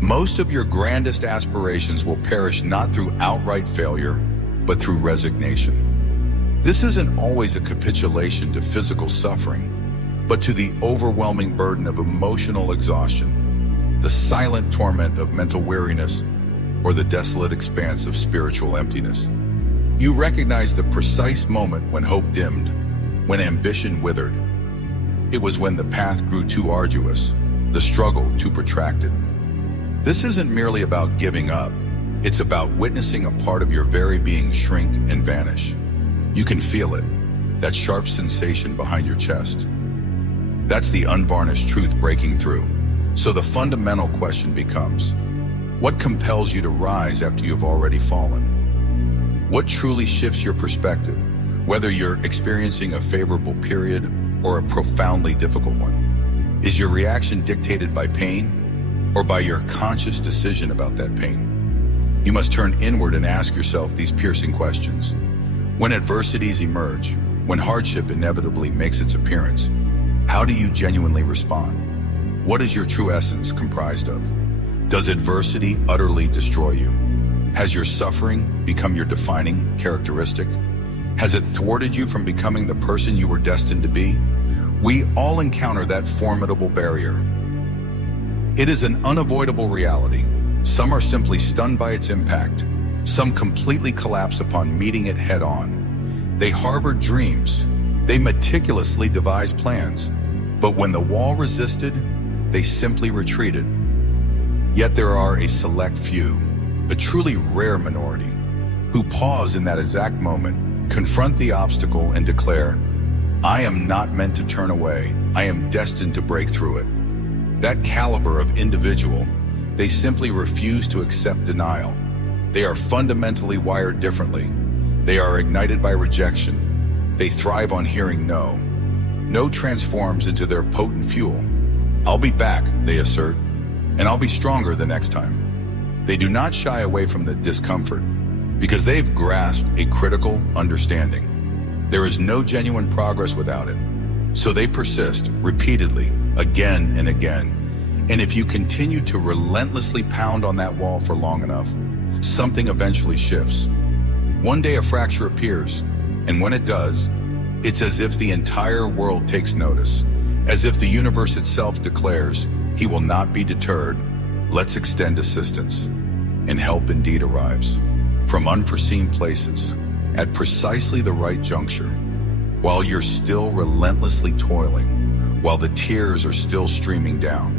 Most of your grandest aspirations will perish not through outright failure, but through resignation. This isn't always a capitulation to physical suffering, but to the overwhelming burden of emotional exhaustion, the silent torment of mental weariness, or the desolate expanse of spiritual emptiness. You recognize the precise moment when hope dimmed, when ambition withered. It was when the path grew too arduous, the struggle too protracted. This isn't merely about giving up. It's about witnessing a part of your very being shrink and vanish. You can feel it, that sharp sensation behind your chest. That's the unvarnished truth breaking through. So the fundamental question becomes, what compels you to rise after you've already fallen? What truly shifts your perspective, whether you're experiencing a favorable period or a profoundly difficult one? Is your reaction dictated by pain or by your conscious decision about that pain? You must turn inward and ask yourself these piercing questions. When adversities emerge, when hardship inevitably makes its appearance, how do you genuinely respond? What is your true essence comprised of? Does adversity utterly destroy you? Has your suffering become your defining characteristic? Has it thwarted you from becoming the person you were destined to be? We all encounter that formidable barrier. It is an unavoidable reality. Some are simply stunned by its impact. Some completely collapse upon meeting it head-on. They harbored dreams. They meticulously devised plans. But when the wall resisted, they simply retreated. Yet there are a select few, a truly rare minority, who pause in that exact moment, confront the obstacle, and declare, I am not meant to turn away. I am destined to break through it. That caliber of individual, they simply refuse to accept denial. They are fundamentally wired differently. They are ignited by rejection. They thrive on hearing no. No transforms into their potent fuel. I'll be back, they assert, and I'll be stronger the next time. They do not shy away from the discomfort because they've grasped a critical understanding. There is no genuine progress without it. So they persist repeatedly, again and again. And if you continue to relentlessly pound on that wall for long enough, something eventually shifts. One day a fracture appears, and when it does, it's as if the entire world takes notice, as if the universe itself declares, he will not be deterred. Let's extend assistance. And help indeed arrives, from unforeseen places, at precisely the right juncture, while you're still relentlessly toiling, while the tears are still streaming down.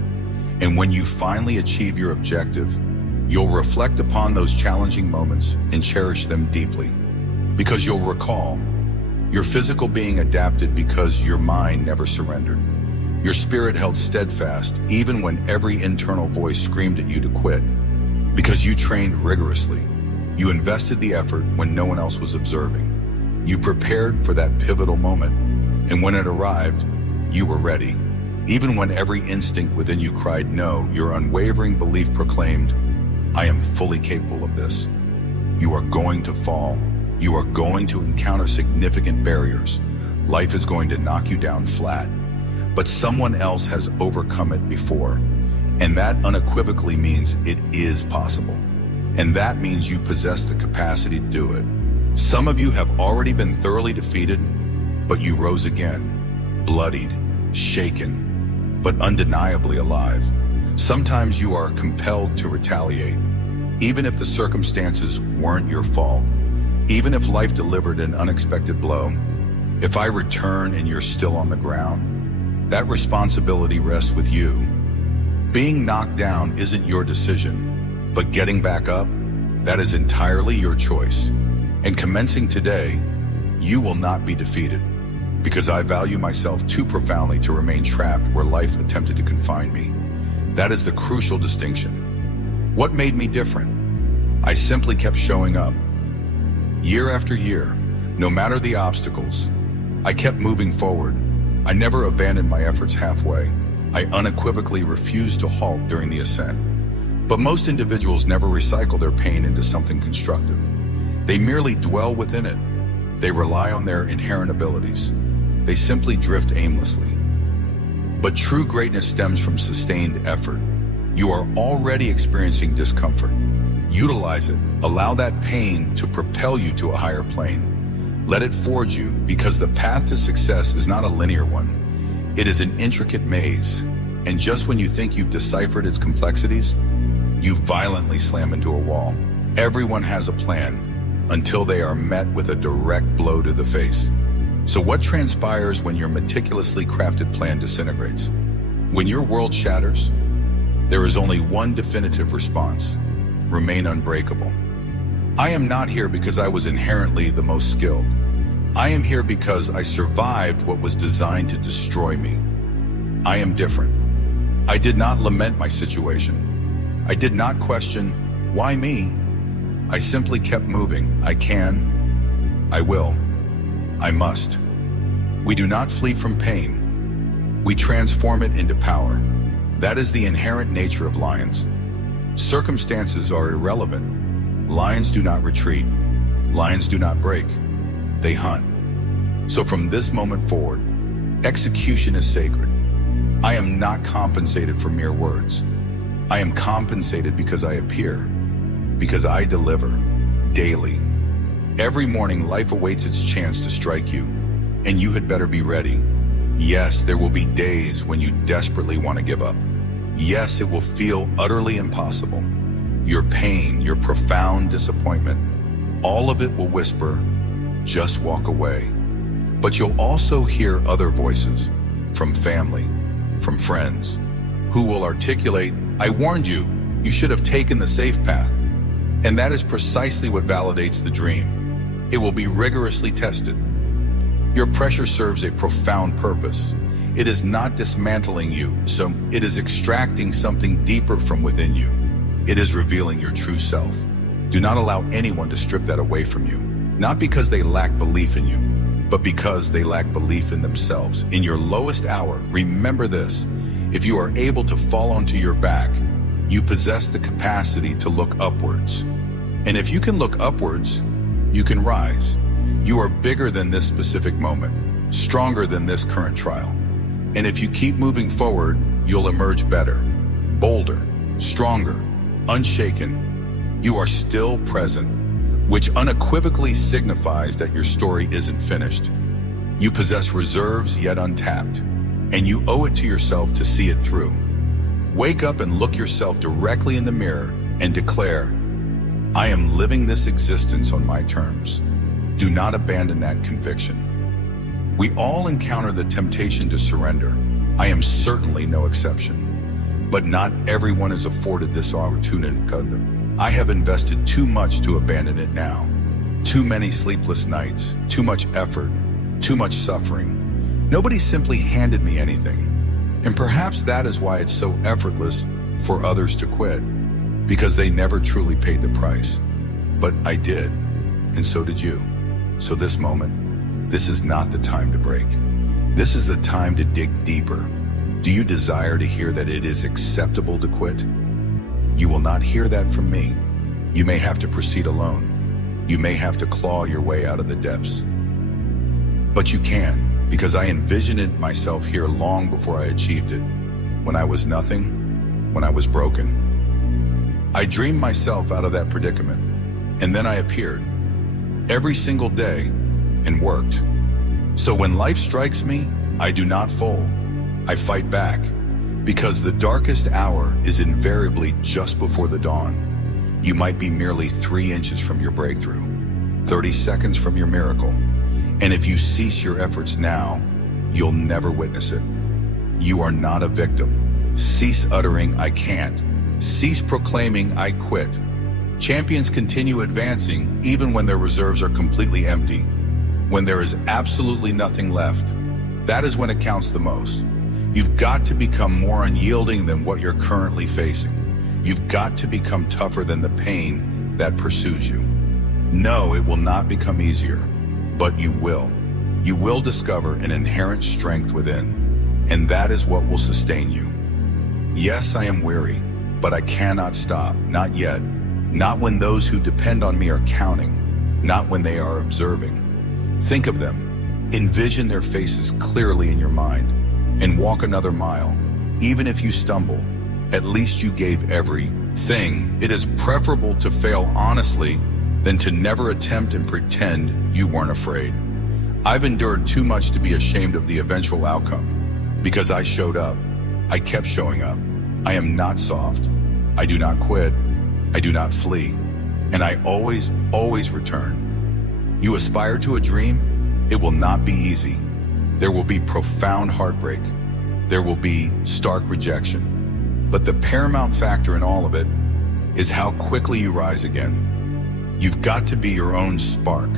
And when you finally achieve your objective, you'll reflect upon those challenging moments and cherish them deeply, because you'll recall your physical being adapted because your mind never surrendered. Your spirit held steadfast even when every internal voice screamed at you to quit, because you trained rigorously. You invested the effort when no one else was observing. You prepared for that pivotal moment, and when it arrived, you were ready. Even when every instinct within you cried no, your unwavering belief proclaimed, I am fully capable of this. You are going to fall. You are going to encounter significant barriers. Life is going to knock you down flat. But someone else has overcome it before. And that unequivocally means it is possible. And that means you possess the capacity to do it. Some of you have already been thoroughly defeated, but you rose again, bloodied, shaken, but undeniably alive. Sometimes you are compelled to retaliate, even if the circumstances weren't your fault, even if life delivered an unexpected blow. If I return and you're still on the ground, that responsibility rests with you. Being knocked down isn't your decision, but getting back up, that is entirely your choice. And commencing today, you will not be defeated, because I value myself too profoundly to remain trapped where life attempted to confine me. That is the crucial distinction. What made me different? I simply kept showing up. Year after year, no matter the obstacles, I kept moving forward. I never abandoned my efforts halfway. I unequivocally refused to halt during the ascent. But most individuals never recycle their pain into something constructive. They merely dwell within it. They rely on their inherent abilities. They simply drift aimlessly. But true greatness stems from sustained effort. You are already experiencing discomfort. Utilize it. Allow that pain to propel you to a higher plane. Let it forge you, because the path to success is not a linear one. It is an intricate maze. And just when you think you've deciphered its complexities, you violently slam into a wall. Everyone has a plan until they are met with a direct blow to the face. So what transpires when your meticulously crafted plan disintegrates? When your world shatters, there is only one definitive response: remain unbreakable. I am not here because I was inherently the most skilled. I am here because I survived what was designed to destroy me. I am different. I did not lament my situation. I did not question, why me? I simply kept moving. I can, I will, I must. We do not flee from pain. We transform it into power. That is the inherent nature of lions. Circumstances are irrelevant. Lions do not retreat. Lions do not break. They hunt. So from this moment forward, execution is sacred. I am not compensated for mere words. I am compensated because I appear, because I deliver, daily. Every morning, life awaits its chance to strike you, and you had better be ready. Yes, there will be days when you desperately want to give up. Yes, it will feel utterly impossible. Your pain, your profound disappointment, all of it will whisper, just walk away. But you'll also hear other voices, from family, from friends, who will articulate, I warned you, you should have taken the safe path. And that is precisely what validates the dream. It will be rigorously tested. Your pressure serves a profound purpose. It is not dismantling you, so it is extracting something deeper from within you. It is revealing your true self. Do not allow anyone to strip that away from you, not because they lack belief in you, but because they lack belief in themselves. In your lowest hour, remember this: if you are able to fall onto your back, you possess the capacity to look upwards. And if you can look upwards, you can rise. You are bigger than this specific moment, stronger than this current trial. And if you keep moving forward, you'll emerge better, bolder, stronger, unshaken. You are still present, which unequivocally signifies that your story isn't finished. You possess reserves yet untapped, and you owe it to yourself to see it through. Wake up and look yourself directly in the mirror and declare, I am living this existence on my terms. Do not abandon that conviction. We all encounter the temptation to surrender. I am certainly no exception. But not everyone is afforded this opportunity. I have invested too much to abandon it now. Too many sleepless nights, too much effort, too much suffering. Nobody simply handed me anything. And perhaps that is why it's so effortless for others to quit, because they never truly paid the price. But I did, and so did you. So this moment, this is not the time to break. This is the time to dig deeper. Do you desire to hear that it is acceptable to quit? You will not hear that from me. You may have to proceed alone. You may have to claw your way out of the depths. But you can, because I envisioned it myself here long before I achieved it. When I was nothing, when I was broken. I dreamed myself out of that predicament, and then I appeared every single day and worked. So when life strikes me, I do not fold. I fight back, because the darkest hour is invariably just before the dawn. You might be merely 3 inches from your breakthrough, 30 seconds from your miracle. And if you cease your efforts now, you'll never witness it. You are not a victim. Cease uttering, I can't. Cease proclaiming, I quit. Champions continue advancing even when their reserves are completely empty. When there is absolutely nothing left, that is when it counts the most. You've got to become more unyielding than what you're currently facing. You've got to become tougher than the pain that pursues you. No, it will not become easier, but you will. You will discover an inherent strength within, and that is what will sustain you. Yes, I am weary, but I cannot stop, not yet. Not when those who depend on me are counting, not when they are observing. Think of them, envision their faces clearly in your mind, and walk another mile. Even if you stumble, At least you gave everything. It is preferable to fail honestly than to never attempt and pretend you weren't afraid. I've endured too much to be ashamed of the eventual outcome. Because I showed up. I kept showing up. I am not soft. I do not quit. I do not flee. And I always return. You aspire to a dream, it will not be easy. There will be profound heartbreak. There will be stark rejection. But the paramount factor in all of it is how quickly you rise again. You've got to be your own spark,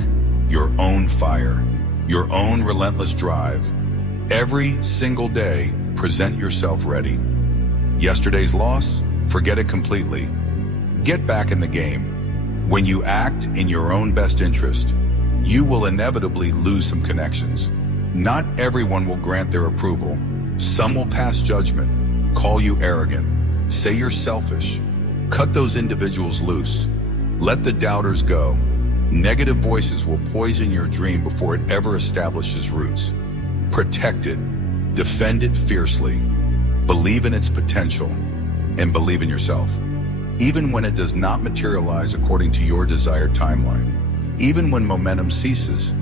your own fire, your own relentless drive. Every single day, present yourself ready. Yesterday's loss, forget it completely. Get back in the game. When you act in your own best interest, you will inevitably lose some connections. Not everyone will grant their approval. Some will pass judgment, call you arrogant, say you're selfish. Cut those individuals loose. Let the doubters go. Negative voices will poison your dream before it ever establishes roots. Protect it. Defend it fiercely. Believe in its potential and believe in yourself. Even when it does not materialize according to your desired timeline. Even when momentum ceases,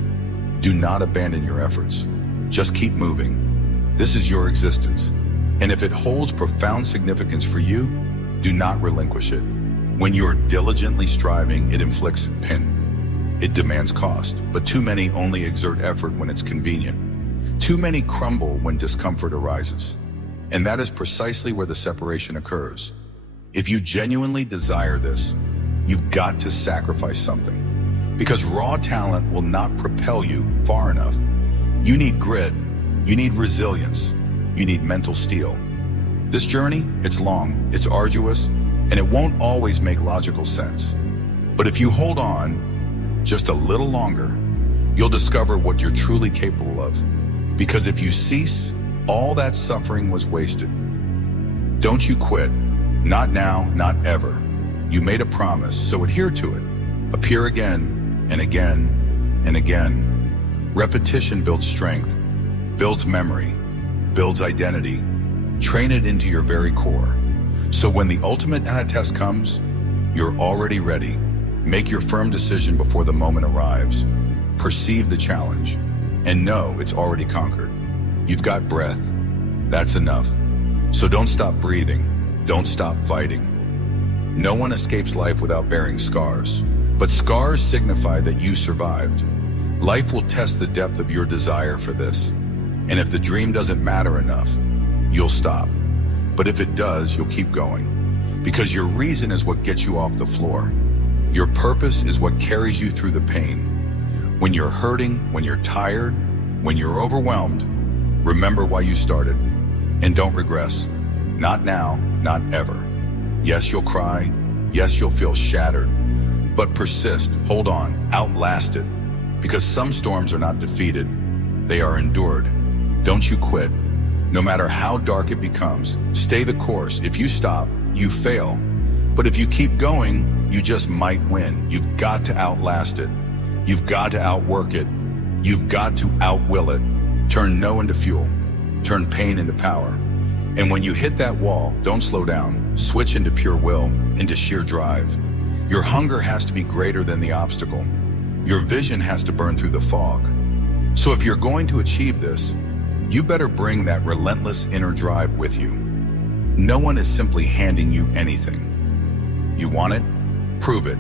do not abandon your efforts. Just keep moving. This is your existence. And if it holds profound significance for you, do not relinquish it. When you're diligently striving, it inflicts pain. It demands cost, but too many only exert effort when it's convenient. Too many crumble when discomfort arises. And that is precisely where the separation occurs. If you genuinely desire this, you've got to sacrifice something. Because raw talent will not propel you far enough. You need grit, you need resilience, you need mental steel. This journey, it's long, it's arduous, and it won't always make logical sense. But if you hold on just a little longer, you'll discover what you're truly capable of. Because if you cease, all that suffering was wasted. Don't you quit. Not now, not ever. You made a promise, so adhere to it. Appear again and again and again. Repetition builds strength, builds memory, builds identity. Train it into your very core. So when the ultimate test comes, you're already ready. Make your firm decision before the moment arrives. Perceive the challenge and know it's already conquered. You've got breath. That's enough. So don't stop breathing. Don't stop fighting. No one escapes life without bearing scars, but scars signify that you survived. Life will test the depth of your desire for this. And if the dream doesn't matter enough, you'll stop. But if it does, you'll keep going. Because your reason is what gets you off the floor. Your purpose is what carries you through the pain. When you're hurting, when you're tired, when you're overwhelmed, remember why you started. And don't regress. Not now, not ever. Yes, you'll cry. Yes, you'll feel shattered. But persist, hold on, outlast it. Because some storms are not defeated. They are endured. Don't you quit. No matter how dark it becomes, stay the course. If you stop, you fail. But if you keep going, you just might win. You've got to outlast it. You've got to outwork it. You've got to outwill it. Turn no into fuel. Turn pain into power. And when you hit that wall, don't slow down. Switch into pure will, into sheer drive. Your hunger has to be greater than the obstacle. Your vision has to burn through the fog. So if you're going to achieve this, you better bring that relentless inner drive with you. No one is simply handing you anything. You want it? Prove it.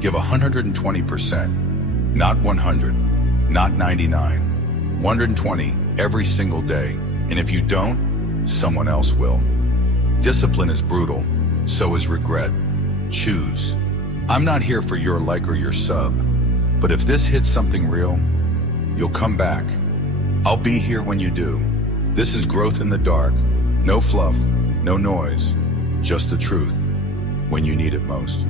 Give 120%. Not 100, not 99. 120 every single day. And if you don't, someone else will. Discipline is brutal, so is regret. Choose. I'm not here for your like or your sub, but if this hits something real, you'll come back. I'll be here when you do. This is growth in the dark. No fluff, no noise, just the truth when you need it most.